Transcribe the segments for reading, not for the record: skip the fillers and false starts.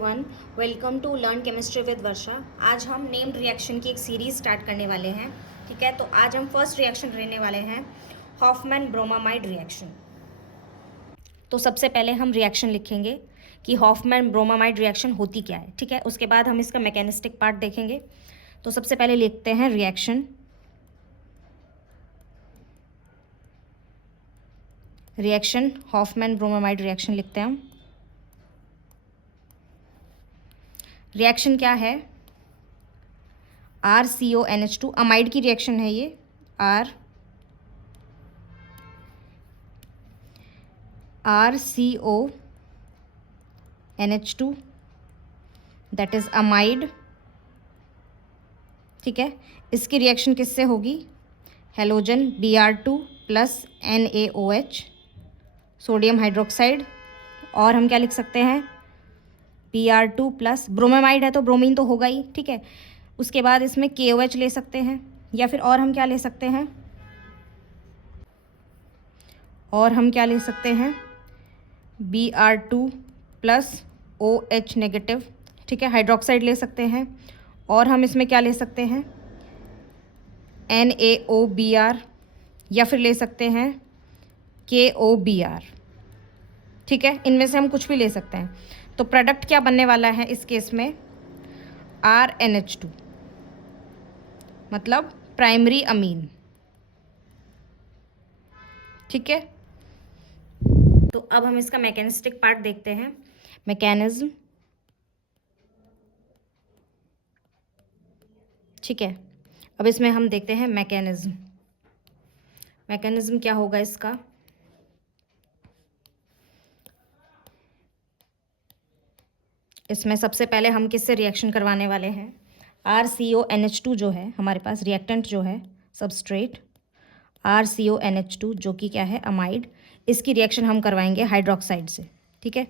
Everyone, welcome to learn chemistry with Varsha. आज हम named reaction की एक सीरीज स्टार्ट करने वाले हैं। ठीक है, तो आज हम फर्स्ट रिएक्शन लेने वाले हैं हॉफमैन ब्रोमामाइड रिएक्शन। तो सबसे पहले हम रिएक्शन लिखेंगे कि हॉफमैन ब्रोमामाइड रिएक्शन होती क्या है। ठीक है, उसके बाद हम इसका मैकेनिस्टिक पार्ट देखेंगे। तो सबसे पहले लिखते हैं रिएक्शन हॉफमैन ब्रोमामाइड रिएक्शन लिखते हैं हम। रिएक्शन क्या है? RCONH2 अमाइड की रिएक्शन है ये। RCONH2 that is amide. ठीक है, इसकी रिएक्शन किससे होगी? Halogen Br2 plus NaOH sodium hydroxide, और हम क्या लिख सकते हैं? Br2 प्लस ब्रोमामाइड है तो ब्रोमीन तो होगा ही। ठीक है, उसके बाद इसमें KOH ले सकते हैं, या फिर और हम क्या ले सकते हैं? Br2 plus OH negative. ठीक है, हाइड्रोक्साइड ले सकते हैं, और हम इसमें क्या ले सकते हैं? NaOBr, या फिर ले सकते हैं KOBr। ठीक है, इनमें से हम कुछ भी ले सकते हैं। तो प्रोडक्ट क्या बनने वाला है इस केस में? RNH2, मतलब प्राइमरी अमीन। ठीक है, तो अब हम इसका मैकेनिस्टिक पार्ट देखते हैं। मैकेनिज्म। ठीक है, अब इसमें हम देखते हैं मैकेनिज्म। मैकेनिज्म क्या होगा इसका? इसमें सबसे पहले हम किससे रिएक्शन करवाने वाले हैं? RCONH2 जो है हमारे पास रिएक्टेंट जो है, सबस्ट्रेट RCONH2 जो कि क्या है? अमाइड। इसकी रिएक्शन हम करवाएंगे हाइड्रोक्साइड से। ठीक है,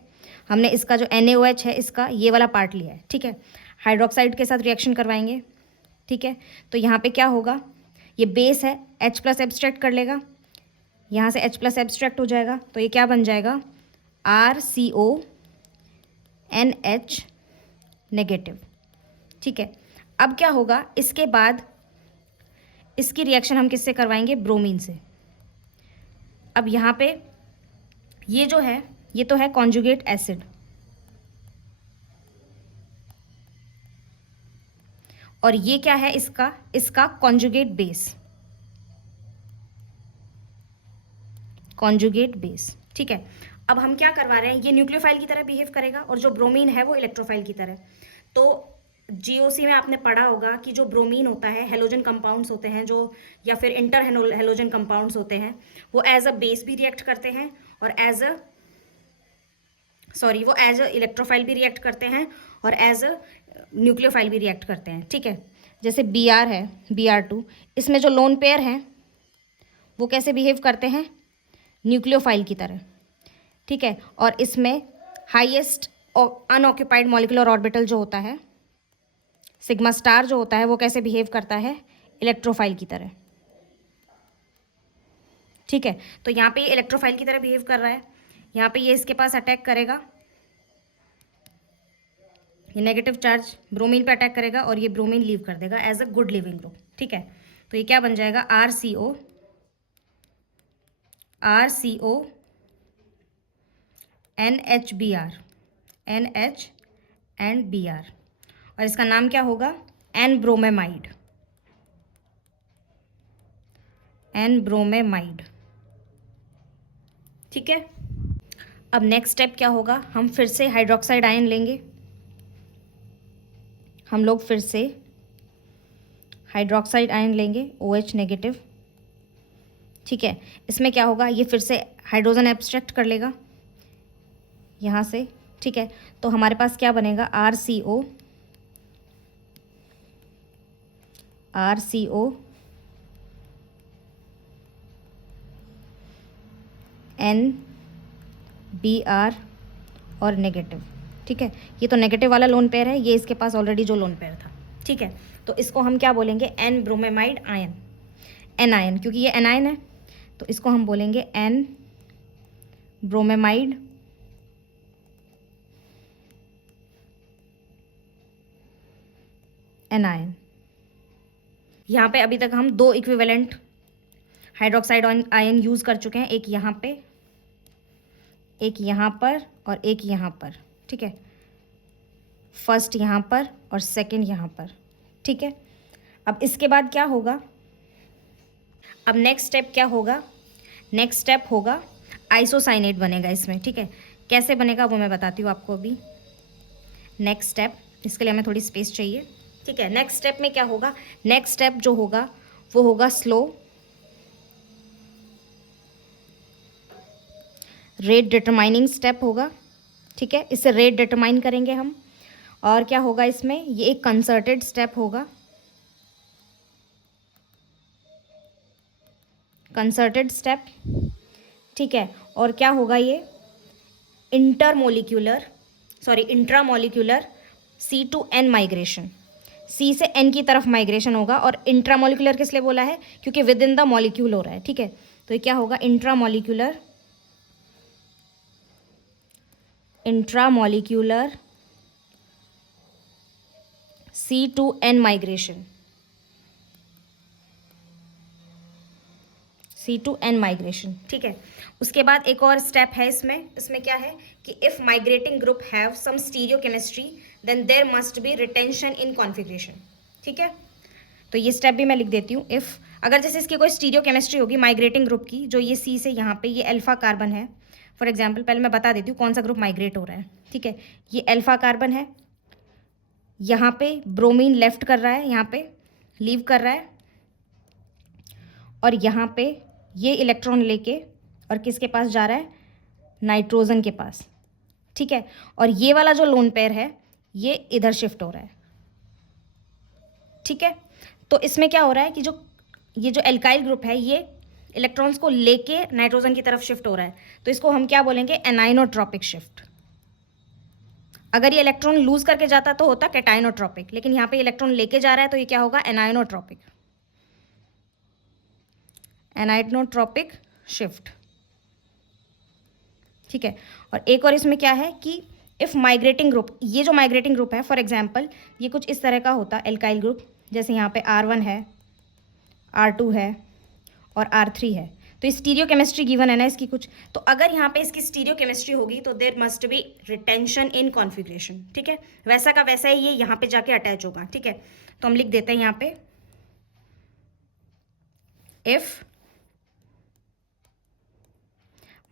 हमने इसका जो NaOH है इसका ये वाला पार्ट लिया है। ठीक है, हाइड्रोक्साइड के साथ रिएक्शन करवाएंगे। ठीक है, तो यहाँ पे क्या होगा? ये बेस है, H+ एब्स्ट्रैक्ट कर लेगा, यहाँ से H+ एब्स्ट्रैक्ट हो जाएगा, तो ये क्या बन जाएगा? RCONH negative. ठीक है, अब क्या होगा? इसके बाद इसकी रिएक्शन हम किससे करवाएंगे? ब्रोमीन से। अब यहाँ पे ये जो है ये तो है कॉन्जुगेट एसिड, और ये क्या है? इसका कॉन्जुगेट बेस। Conjugate base. ठीक है, अब हम क्या करवा रहे हैं? ये न्यूक्लियोफाइल की तरह बिहेव करेगा, और जो ब्रोमीन है वो इलेक्ट्रोफाइल की तरह। तो GOC में आपने पढ़ा होगा कि जो ब्रोमीन होता है, हेलोजन कंपाउंड्स होते हैं जो, या फिर इंटर हेलोजन कंपाउंड्स होते हैं, वो एज अ बेस भी रिएक्ट करते हैं, और एज अ इलेक्ट्रोफाइल भी रिएक्ट करते हैं, और एज अ न्यूक्लियोफाइल भी रिएक्ट करते हैं। ठीक है, जैसे Br है, Br2, इसमें जो लोन पेयर हैं वो कैसे बिहेव करते हैं? न्यूक्लियोफाइल की तरह। ठीक है, और इसमें हाईएस्ट अनऑक्यूपाइड मॉलिक्यूलर ऑर्बिटल जो होता है, सिग्मा स्टार जो होता है, वो कैसे बिहेव करता है? इलेक्ट्रोफाइल की तरह। ठीक है, तो यहाँ पे ये इलेक्ट्रोफाइल की तरह बिहेव कर रहा है, यहाँ पे ये इसके पास अटैक करेगा, ये नेगेटिव चार्ज ब्रोमीन पे अटैक करेगा, और ये ब्रोमीन लीव कर देगा as a good leaving group. ठीक है, तो ये क्या बन जाएगा? NH एंड Br, और इसका नाम क्या होगा? N-ब्रोमेमाइड। ठीक है, अब नेक्स्ट स्टेप क्या होगा? हम फिर से हाइड्रोक्साइड आयन लेंगे। हम लोग फिर से हाइड्रोक्साइड आयन लेंगे, OH नेगेटिव। ठीक है, इसमें क्या होगा? ये फिर से हाइड्रोजन एब्स्ट्रैक्ट कर लेगा यहाँ से। ठीक है, तो हमारे पास क्या बनेगा? RCO NBr और नेगेटिव। ठीक है, ये तो नेगेटिव वाला लोन पेयर है, ये इसके पास ऑलरेडी जो लोन पेयर था। ठीक है, तो इसको हम क्या बोलेंगे? N bromamide ion, N ion, क्योंकि ये एनायन है तो इसको हम बोलेंगे N ब्रोमेमाइड एनायन। यहाँ पे अभी तक हम 2 इक्विवेलेंट हाइड्रोक्साइड आयन यूज़ कर चुके हैं, एक यहाँ पे, एक यहाँ पर और एक यहाँ पर, ठीक है। फर्स्ट यहाँ पर और सेकंड यहाँ पर, ठीक है। अब इसके बाद क्या होगा, अब नेक्स्ट स्टेप क्या होगा, नेक्स्ट स्टेप होगा आइसोसाइनेट बनेगा इसमें, ठीक है। कैसे बनेगा वो मैं बताती हूँ आपको अभी। नेक्स्ट स्टेप, इसके लिए हमें थोड़ी स्पेस चाहिए, ठीक है। नेक्स्ट स्टेप में क्या होगा, नेक्स्ट स्टेप जो होगा वो होगा स्लो रेट डिटरमाइनिंग स्टेप होगा, ठीक है। इससे रेट डिटरमाइन करेंगे हम। और क्या होगा इसमें, ये एक कंसर्टेड स्टेप होगा, कंसर्टेड स्टेप, ठीक है। और क्या होगा, ये intramolecular C to N migration, C से N की तरफ माइग्रेशन होगा। और इंट्रामोलिक्यूलर किस लिए बोला है, क्योंकि विद इन द मॉलिक्यूल हो रहा है, ठीक है। तो ये क्या होगा, intramolecular C to N migration, C to N migration, ठीक है। उसके बाद एक और स्टेप है इसमें क्या है कि if migrating group have some stereochemistry then there must be retention in configuration, ठीक है। तो ये स्टेप भी मैं लिख देती हूँ। इफ अगर जैसे इसकी कोई स्टीरियोकेमिस्ट्री होगी माइग्रेटिंग ग्रुप की, जो ये C से यहाँ पे ये अल्फा कार्बन है, फॉर एग्जाम्पल पहले मैं बता देती हूँ कौन सा ग्रुप माइग्रेट हो रहा है, ठीक है। ये अल्फा कार्बन है, यहाँ पे ब्रोमीन लेफ्ट कर रहा है, यहाँ पे लीव कर रहा है, और यहाँ पे ये इलेक्ट्रॉन लेके और किसके पास जा रहा है, नाइट्रोजन के पास, ठीक है। और ये वाला जो लोन पेयर है ये इधर शिफ्ट हो रहा है, ठीक है। तो इसमें क्या हो रहा है कि ये जो एल्काइल ग्रुप है ये इलेक्ट्रॉन्स को लेके नाइट्रोजन की तरफ शिफ्ट हो रहा है, तो इसको हम क्या बोलेंगे, एनाइनोट्रॉपिक शिफ्ट। अगर ये इलेक्ट्रॉन लूज करके जाता तो होता कैटाइनोट्रॉपिक, लेकिन यहाँ पे इलेक्ट्रॉन लेके जा रहा है तो ये क्या होगा, एनाइनोट्रॉपिक शिफ्ट, ठीक है। और एक और इसमें क्या है कि इफ माइग्रेटिंग ग्रुप, ये जो माइग्रेटिंग ग्रुप है फॉर एग्जांपल ये कुछ इस तरह का होता एल्काइल ग्रुप, जैसे यहाँ पे R1 है, R2 है और R3 है। तो स्टीरियो केमिस्ट्री गिवन है ना इसकी कुछ, तो अगर यहाँ पे इसकी स्टीरियो केमिस्ट्री होगी तो there must be retention in configuration, ठीक है। वैसा का वैसा ही ये यहाँ पे जाके अटैच होगा, ठीक है। तो हम लिख देते हैं यहाँ पे, if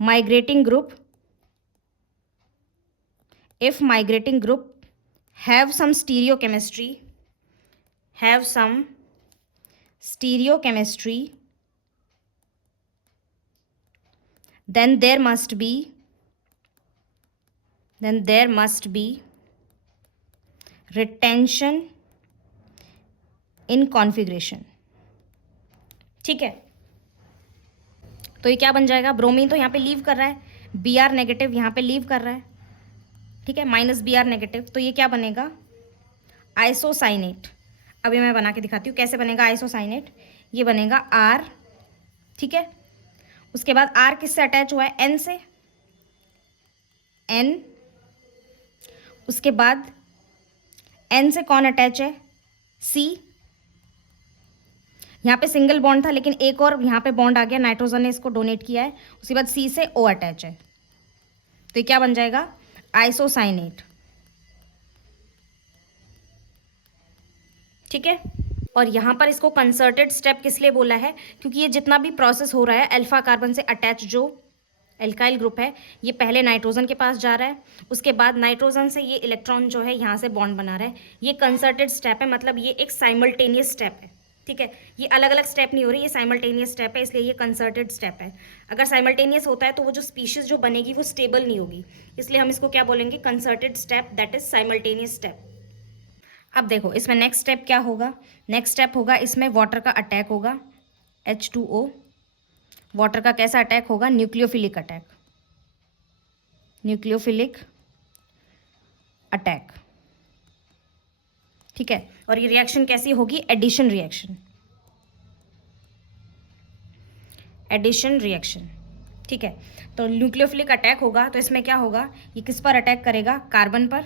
migrating group have some stereochemistry then there must be retention in configuration, ठीक है। तो ये क्या बन जाएगा, ब्रोमीन तो यहाँ पे लीव कर रहा है, Br नेगेटिव यहाँ पे लीव कर रहा है, ठीक है, -Br नेगेटिव, तो ये क्या बनेगा, आइसोसाइनेट। अभी मैं बना के दिखाती हूँ कैसे बनेगा आइसोसाइनेट। ये बनेगा R, ठीक है। उसके बाद R किससे अटैच हुआ है, N से, N। उसके बाद N से कौन अटैच है, C। यहाँ पे सिंगल बॉन्ड था लेकिन एक और यहाँ पे बॉन्ड आ गया, नाइट्रोजन ने इसको डोनेट किया है। उसके बाद C से O अटैच है, तो ये क्या बन जाएगा, आइसोसाइनेट, ठीक है। और यहाँ पर इसको कंसर्टेड स्टेप किस लिए बोला है, क्योंकि ये जितना भी प्रोसेस हो रहा है अल्फा कार्बन से अटैच जो एल्काइल ग्रुप है ये पहले नाइट्रोजन के पास जा रहा है, उसके बाद नाइट्रोजन से ये इलेक्ट्रॉन जो है यहाँ से बॉन्ड बना रहा है। ये कंसर्टेड स्टेप है, मतलब ये एक साइमल्टेनियस स्टेप है, ठीक है। ये अलग अलग स्टेप नहीं हो रही, ये साइमल्टेनियस स्टेप है, इसलिए ये कंसर्टेड स्टेप है। अगर साइमल्टेनियस होता है तो वो जो स्पीशीज जो बनेगी वो स्टेबल नहीं होगी, इसलिए हम इसको क्या बोलेंगे, concerted step, that is simultaneous step. अब देखो इसमें नेक्स्ट स्टेप क्या होगा, नेक्स्ट स्टेप होगा इसमें वाटर का अटैक होगा, H2O। वाटर का कैसा अटैक होगा, न्यूक्लियोफिलिक अटैक, ठीक है। और ये रिएक्शन कैसी होगी, एडिशन रिएक्शन, ठीक है। तो न्यूक्लियोफिलिक अटैक होगा तो इसमें क्या होगा, ये किस पर अटैक करेगा, कार्बन पर।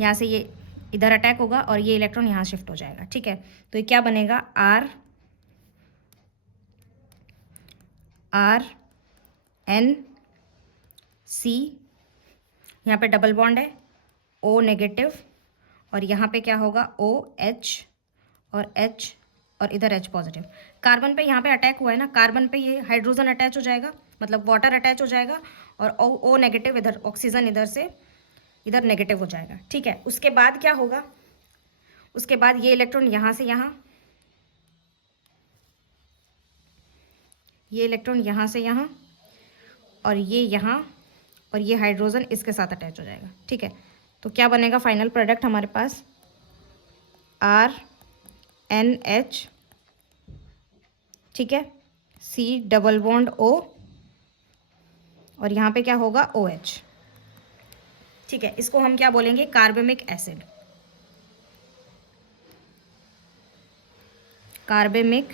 यहाँ से ये इधर अटैक होगा और ये इलेक्ट्रॉन यहाँ शिफ्ट हो जाएगा, ठीक है। तो ये क्या बनेगा, आर एन सी, यहाँ पे डबल बॉन्ड है, ओ नेगेटिव, और यहाँ पे क्या होगा, ओ एच और एच, और इधर एच पॉजिटिव। कार्बन पे यहाँ पे अटैक हुआ है ना, कार्बन पे ये हाइड्रोजन अटैच हो जाएगा, मतलब वाटर अटैच हो जाएगा, और ओ नेगेटिव इधर, ऑक्सीजन इधर से इधर नेगेटिव हो जाएगा, ठीक है। उसके बाद क्या होगा, उसके बाद ये इलेक्ट्रॉन यहाँ से यहाँ, ये इलेक्ट्रॉन यहाँ से यहाँ, और ये यहाँ, और ये हाइड्रोजन इसके साथ अटैच हो जाएगा, ठीक है। तो क्या बनेगा फाइनल प्रोडक्ट हमारे पास, आर एन एच, ठीक है, सी डबल बॉन्ड ओ, और यहाँ पे क्या होगा, ओ एच, ठीक है। इसको हम क्या बोलेंगे, कार्बेमिक एसिड, कार्बेमिक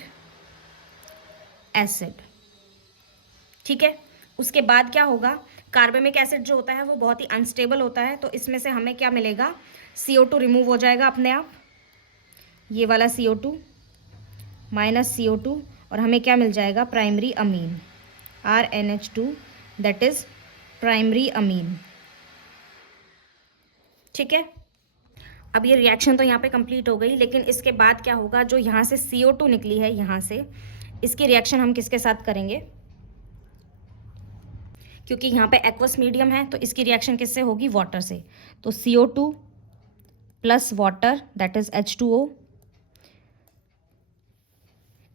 एसिड, ठीक है। उसके बाद क्या होगा, कार्बेमिक एसिड जो होता है वो बहुत ही अनस्टेबल होता है, तो इसमें से हमें क्या मिलेगा, CO2 रिमूव हो जाएगा अपने आप, ये वाला CO2 माइनस CO2, और हमें क्या मिल जाएगा, primary amine, RNH2, that is primary amine, ठीक है। अब ये रिएक्शन तो यहाँ पे कंप्लीट हो गई, लेकिन इसके बाद क्या होगा, जो यहाँ से CO2 निकली है यहाँ से, इसकी रिएक्शन हम किसके साथ करेंगे, क्योंकि यहाँ पे एक्वस मीडियम है तो इसकी रिएक्शन किससे होगी, वाटर से। तो CO2 plus water that is H2O,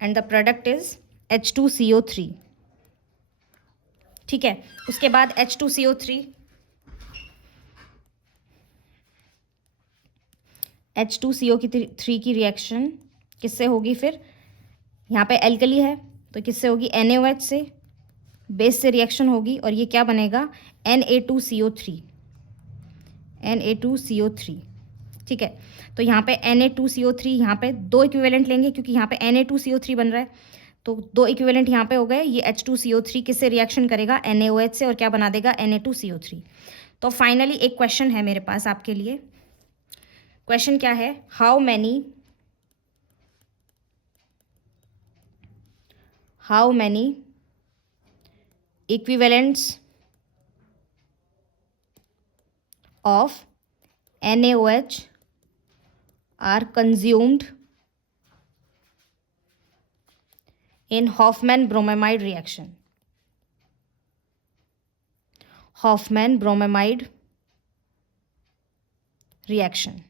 and the product is H2CO3, ठीक है। उसके बाद H2CO3 H2CO3 की रिएक्शन किससे होगी, फिर यहाँ पे एल्कली है तो किससे होगी, NaOH से, बेस से रिएक्शन होगी, और ये क्या बनेगा, Na2CO3, Na2CO3, ठीक है। तो यहाँ पे Na2CO3, यहाँ पे दो इक्विवेलेंट लेंगे क्योंकि यहाँ पे Na2CO3 बन रहा है, तो दो इक्विवेलेंट यहाँ पे हो गए। ये H2CO3 किससे रिएक्शन करेगा, NaOH से, और क्या बना देगा, Na2CO3। तो फाइनली एक क्वेश्चन है मेरे पास आपके लिए, क्वेश्चन क्या है, how many equivalents of NaOH are consumed in Hofmann bromamide reaction, Hofmann bromamide reaction,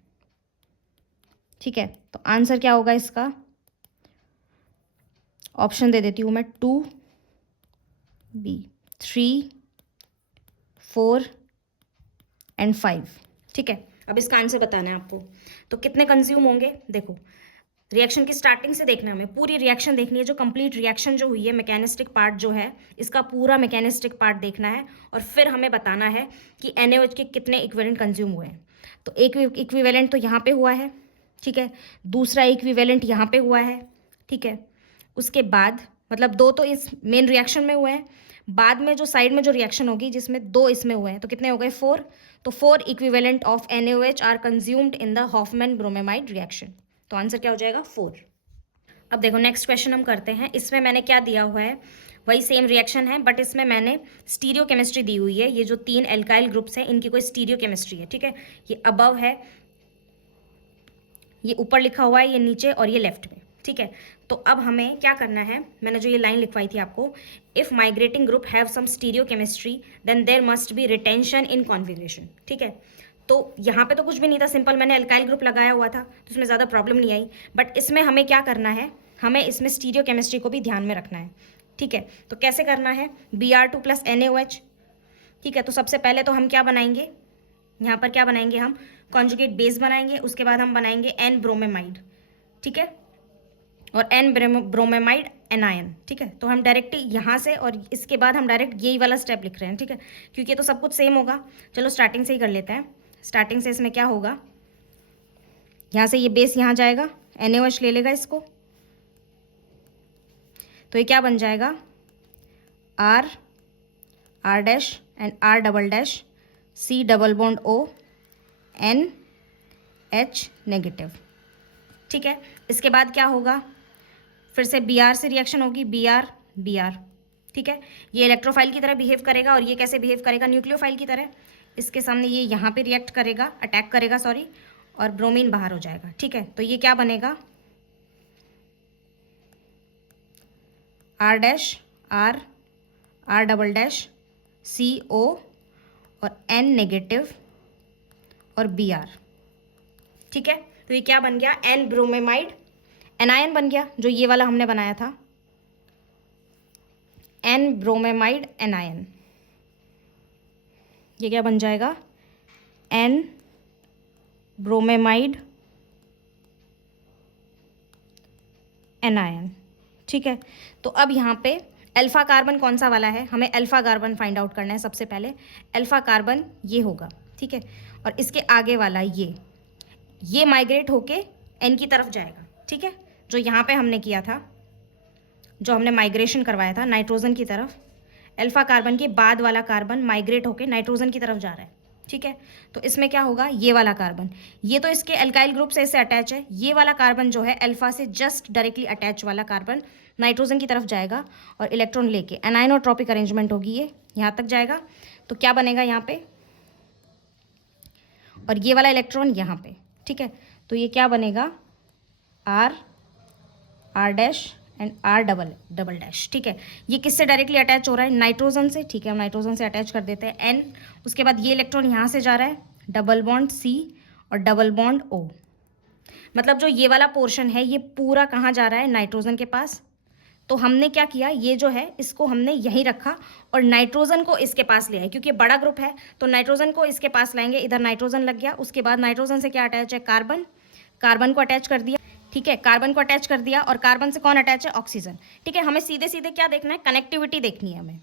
ठीक है। तो आंसर क्या होगा इसका, ऑप्शन दे देती हूँ मैं, 2B, 3, 4 एंड 5, ठीक है। अब इसका आंसर बताना है आपको। तो कितने कंज्यूम होंगे, देखो रिएक्शन की स्टार्टिंग से देखना है, हमें पूरी रिएक्शन देखनी है, जो कंप्लीट रिएक्शन जो हुई है, मैकेनिस्टिक पार्ट जो है इसका पूरा मैकेनिस्टिक पार्ट देखना है, और फिर हमें बताना है कि NaOH के कितने इक्विवेलेंट कंज्यूम हुए हैं। तो एक इक्विवेलेंट तो यहाँ पे हुआ है, ठीक है, दूसरा इक्विवेलेंट यहाँ पे हुआ है, ठीक है। उसके बाद मतलब दो तो इस मेन रिएक्शन में हुए हैं, बाद में जो साइड में जो रिएक्शन होगी जिसमें दो इसमें हुए हैं, तो कितने हो गए, 4। तो 4 equivalent of NaOH are consumed in the Hofmann bromamide reaction. तो आंसर क्या हो जाएगा, 4। अब देखो नेक्स्ट क्वेश्चन हम करते हैं। इसमें मैंने क्या दिया हुआ है, वही सेम रिएक्शन है, बट इसमें मैंने स्टीरियो केमिस्ट्री दी हुई है। ये जो 3 एल्काइल ग्रुप्स हैं इनकी कोई स्टीरियो केमिस्ट्री है, ठीक है। ये अबव है, ये ऊपर लिखा हुआ है, ये नीचे, और ये लेफ्ट में, ठीक है। तो अब हमें क्या करना है, मैंने जो ये लाइन लिखवाई थी आपको, if migrating group have some stereochemistry then there must be retention in configuration, ठीक है। तो यहाँ पे तो कुछ भी नहीं था, सिंपल मैंने एल्काइल ग्रुप लगाया हुआ था, तो इसमें ज़्यादा प्रॉब्लम नहीं आई। बट इसमें हमें क्या करना है, हमें इसमें स्टीरियो केमिस्ट्री को भी ध्यान में रखना है, ठीक है। तो कैसे करना है, Br2 प्लस NaOH, ठीक है। तो सबसे पहले तो हम क्या बनाएंगे, यहाँ पर क्या बनाएंगे, हम कॉन्जुगेट बेस बनाएंगे, उसके बाद हम बनाएंगे N ब्रोमेमाइड, ठीक है, और N ब्रोमेमाइड एनायन, ठीक है। तो हम डायरेक्ट यहाँ से, और इसके बाद हम डायरेक्ट यही वाला स्टेप लिख रहे हैं, ठीक है, क्योंकि ये तो सब कुछ सेम होगा। चलो स्टार्टिंग से ही कर लेते हैं। स्टार्टिंग से इसमें क्या होगा, यहाँ से ये बेस यहाँ जाएगा, NaOH ले लेगा इसको, तो ये क्या बन जाएगा, R dash and R double dash, C double bond O, N H negative. ठीक है, इसके बाद क्या होगा, फिर से Br से रिएक्शन होगी, Br। ठीक है, ये इलेक्ट्रोफाइल की तरह बिहेव करेगा और ये कैसे बिहेव करेगा, न्यूक्लियोफाइल की तरह। इसके सामने ये यहाँ पे रिएक्ट करेगा, अटैक करेगा सॉरी, और ब्रोमीन बाहर हो जाएगा। ठीक है, तो ये क्या बनेगा, R dash R double dash CO और N नेगेटिव और Br। ठीक है, तो ये क्या बन गया, N ब्रोमेमाइड एनायन बन गया, जो ये वाला हमने बनाया था, N ब्रोमेमाइड एनायन। ये क्या बन जाएगा, N ब्रोमेमाइड एनायन। ठीक है, तो अब यहाँ पे अल्फा कार्बन कौन सा वाला है, हमें अल्फा कार्बन फाइंड आउट करना है सबसे पहले। अल्फा कार्बन ये होगा। ठीक है, और इसके आगे वाला ये माइग्रेट होके N की तरफ जाएगा। ठीक है, जो यहाँ पे हमने किया था, जो हमने माइग्रेशन करवाया था नाइट्रोजन की तरफ, अल्फा कार्बन के बाद वाला कार्बन माइग्रेट होके नाइट्रोजन की तरफ जा रहा है। ठीक है, तो इसमें क्या होगा, ये वाला कार्बन, ये तो इसके अल्काइल ग्रुप से इससे अटैच है, ये वाला कार्बन जो है अल्फा से जस्ट डायरेक्टली अटैच वाला कार्बन नाइट्रोजन की तरफ जाएगा और इलेक्ट्रॉन लेके एनाइनोट्रॉपिक अरेंजमेंट होगी, ये यहाँ तक जाएगा। तो क्या बनेगा यहाँ पे, और ये वाला इलेक्ट्रॉन यहाँ पे। ठीक है, तो ये क्या बनेगा, R dash and R double dash. ठीक है, ये किससे डायरेक्टली अटैच हो रहा है, नाइट्रोजन से। ठीक है, हम नाइट्रोजन से अटैच कर देते हैं N। उसके बाद ये इलेक्ट्रॉन यहाँ से जा रहा है, डबल बॉन्ड C और डबल बॉन्ड O। मतलब जो ये वाला पोर्शन है ये पूरा कहाँ जा रहा है, नाइट्रोजन के पास। तो हमने क्या किया, ये जो है इसको हमने यहीं रखा और नाइट्रोजन को इसके पास ले आए, क्योंकि बड़ा ग्रुप है तो नाइट्रोजन को इसके पास लाएंगे। इधर नाइट्रोजन लग गया, उसके बाद नाइट्रोजन से क्या अटैच है, कार्बन को अटैच कर दिया। ठीक है, कार्बन को अटैच कर दिया, और कार्बन से कौन अटैच है, ऑक्सीजन। ठीक है, हमें सीधे सीधे क्या देखना है, कनेक्टिविटी देखनी है हमें।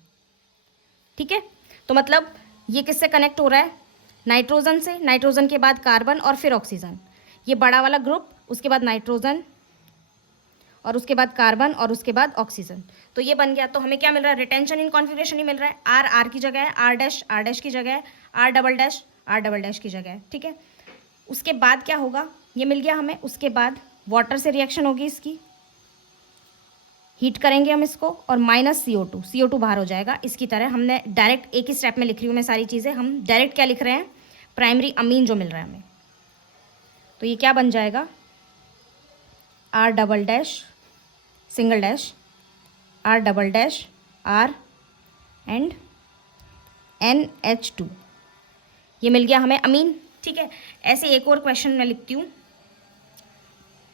ठीक है, तो मतलब ये किससे कनेक्ट हो रहा है, नाइट्रोजन से, नाइट्रोजन के बाद कार्बन और फिर ऑक्सीजन। ये बड़ा वाला ग्रुप, उसके बाद नाइट्रोजन और उसके बाद कार्बन और उसके बाद ऑक्सीजन। तो ये बन गया। तो हमें क्या मिल रहा है, रिटेंशन इन कॉन्फिगरेशन ही मिल रहा है। R की जगह है, R डैश की जगह है, R डबल डैश की जगह है। ठीक है, उसके बाद क्या होगा, ये मिल गया हमें। उसके बाद वाटर से रिएक्शन होगी, इसकी हीट करेंगे हम इसको, और माइनस CO2 बाहर हो जाएगा। इसकी तरह हमने डायरेक्ट एक ही स्टेप में लिख रही हूँ मैं सारी चीज़ें, हम डायरेक्ट क्या लिख रहे हैं, प्राइमरी अमीन जो मिल रहा है हमें। तो ये क्या बन जाएगा, R double dash single dash R double dash R and NH2। ये मिल गया हमें अमीन। ठीक है, ऐसे एक और क्वेश्चन मैं लिखती हूँ।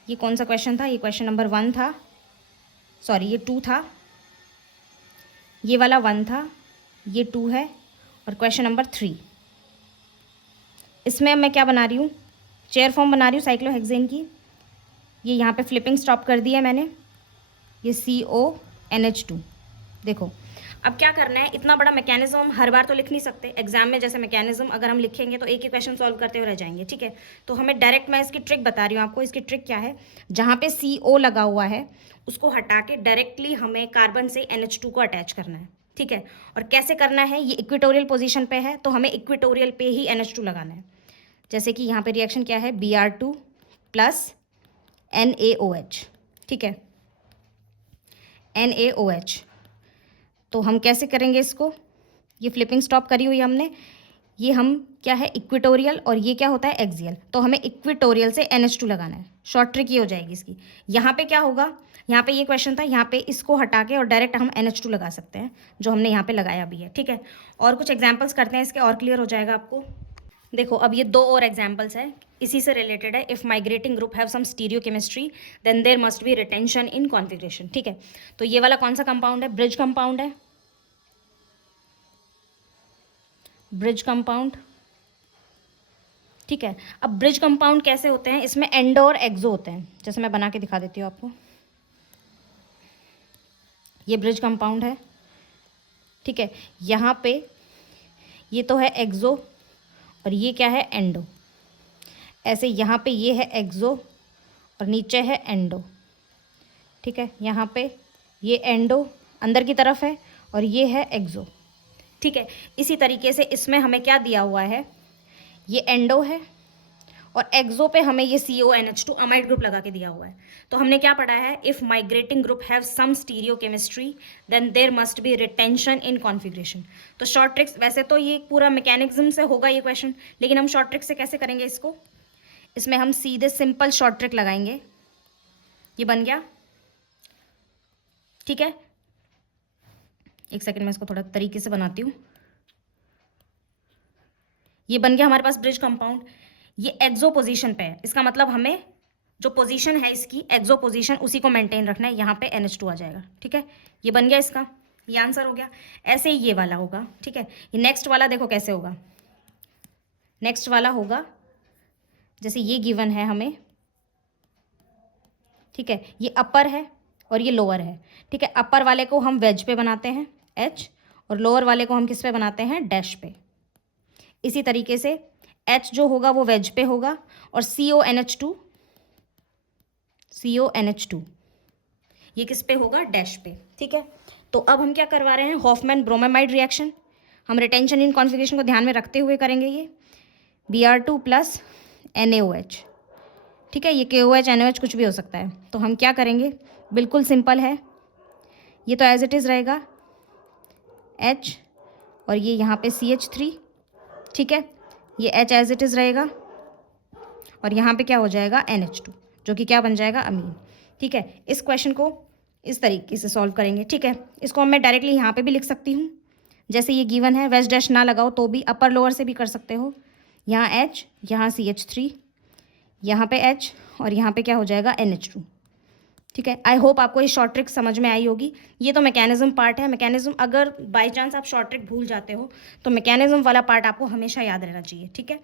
ये कौन सा क्वेश्चन था, ये क्वेश्चन नंबर 1 था, सॉरी ये 2 था, ये वाला 1 था, ये 2 है, और क्वेश्चन नंबर 3। इसमें अब मैं क्या बना रही हूँ, चेयर फॉर्म बना रही हूँ साइक्लोहेक्सेन की। ये यहाँ पे फ्लिपिंग स्टॉप कर दिया मैंने, ये CONH2। देखो अब क्या करना है, इतना बड़ा मैकेनिज्म हम हर बार तो लिख नहीं सकते एग्जाम में। जैसे मैकेनिज्म अगर हम लिखेंगे तो एक ही क्वेश्चन सॉल्व करते हुए रह जाएंगे। ठीक है, तो हमें डायरेक्ट, मैं इसकी ट्रिक बता रही हूँ आपको। इसकी ट्रिक क्या है, जहाँ पे CO लगा हुआ है उसको हटा के डायरेक्टली हमें कार्बन से NH2 को अटैच करना है। ठीक है, और कैसे करना है, ये इक्वेटोरियल पोजीशन पे है तो हमें इक्वेटोरियल पे ही NH2 लगाना है। जैसे कि यहाँ पे रिएक्शन क्या है, Br2 प्लस NaOH। ठीक है, NaOH। तो हम कैसे करेंगे इसको, ये फ्लिपिंग स्टॉप करी हुई हमने, ये हम क्या है इक्वेटोरियल, और ये क्या होता है एक्सियल। तो हमें इक्वेटोरियल से NH2 लगाना है। शॉर्ट ट्रिक ये हो जाएगी इसकी। यहाँ पे क्या होगा, यहाँ पे ये क्वेश्चन था, यहाँ पे इसको हटा के और डायरेक्ट हम NH2 लगा सकते हैं, जो हमने यहाँ पे लगाया भी है। ठीक है, और कुछ एग्जाम्पल्स करते हैं इसके, और क्लियर हो जाएगा आपको। देखो अब ये 2 और एग्जाम्पल्स हैं, इसी से रिलेटेड है। If migrating group have some stereochemistry then there must be retention in configuration. ठीक है, तो ये वाला कौन सा कंपाउंड है, ब्रिज कंपाउंड है, ब्रिज कंपाउंड। ठीक है, अब ब्रिज कंपाउंड कैसे होते हैं, इसमें एंडो और एक्सो होते हैं। जैसे मैं बना के दिखा देती हूँ आपको, ये ब्रिज कंपाउंड है। ठीक है, यहाँ पे ये तो है एक्सो और ये क्या है एंडो। ऐसे यहाँ पे ये है एक्सो और नीचे है एंडो। ठीक है, यहाँ पे ये एंडो अंदर की तरफ है और ये है एक्सो। ठीक है, इसी तरीके से इसमें हमें क्या दिया हुआ है, ये एंडो है और एक्सो पे हमें ये CONH2 अमाइड ग्रुप लगा के दिया हुआ है। तो हमने क्या पढ़ा है, if migrating group have some stereochemistry then there must be retention in configuration. तो शॉर्ट ट्रिक्स, वैसे तो ये पूरा मैकेनिज्म से होगा ये क्वेश्चन, लेकिन हम शॉर्ट ट्रिक से कैसे करेंगे इसको, इसमें हम सीधे सिंपल शॉर्ट ट्रिक लगाएंगे। ये बन गया, ठीक है। एक सेकंड में इसको थोड़ा तरीके से बनाती हूँ। ये बन गया हमारे पास ब्रिज कंपाउंड। ये एक्सो पोजीशन पे है, इसका मतलब हमें जो पोजीशन है इसकी एक्सो पोजीशन उसी को मेंटेन रखना है। यहाँ पे NH2 आ जाएगा, ठीक है। ये बन गया इसका, ये आंसर हो गया। ऐसे ही ये वाला होगा, ठीक है। ये नेक्स्ट वाला देखो कैसे होगा। नेक्स्ट वाला होगा जैसे ये गिवन है हमें, ठीक है। ये अपर है और ये लोअर है, ठीक है। अपर वाले को हम वेज पे बनाते हैं H, और लोअर वाले को हम किस पे बनाते हैं, डैश पे। इसी तरीके से H जो होगा वो वेज पे होगा और CONH2 ये किस पे होगा, डैश पे, ठीक है। तो अब हम क्या करवा रहे हैं, हॉफमैन ब्रोमेमाइड रिएक्शन। हम रिटेंशन इन कॉन्फिगरेशन को ध्यान में रखते हुए करेंगे। ये Br2 प्लस NaOH, ठीक है। ये KOH NaOH कुछ भी हो सकता है। तो हम क्या करेंगे, बिल्कुल सिंपल है, ये तो एज इट इज़ रहेगा H, और ये यहाँ पे CH3, ठीक है। ये H एज इट इज़ रहेगा और यहाँ पे क्या हो जाएगा, NH2, जो कि क्या बन जाएगा, अमीन, ठीक है। इस क्वेश्चन को इस तरीके से सॉल्व करेंगे, ठीक है। इसको मैं डायरेक्टली यहाँ पे भी लिख सकती हूँ, जैसे ये गिवन है, वेज डैश ना लगाओ तो भी अपर लोअर से भी कर सकते हो। यहाँ H, यहाँ CH3, यहाँ पे H, और यहाँ पे क्या हो जाएगा, NH2, ठीक है। आई होप आपको ये शॉर्ट ट्रिक समझ में आई होगी। ये तो मैकेनिज्म पार्ट है। मैकेनिज्म, अगर बाई चांस आप शॉर्ट ट्रिक भूल जाते हो तो मैकेनिज्म वाला पार्ट आपको हमेशा याद रहना चाहिए, ठीक है।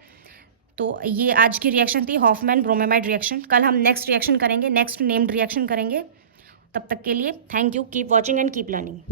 तो ये आज की रिएक्शन थी, हॉफमैन ब्रोमेमाइड रिएक्शन। कल हम नेक्स्ट रिएक्शन करेंगे, नेक्स्ट नेम्ड रिएक्शन करेंगे। तब तक के लिए thank you, keep watching and keep learning.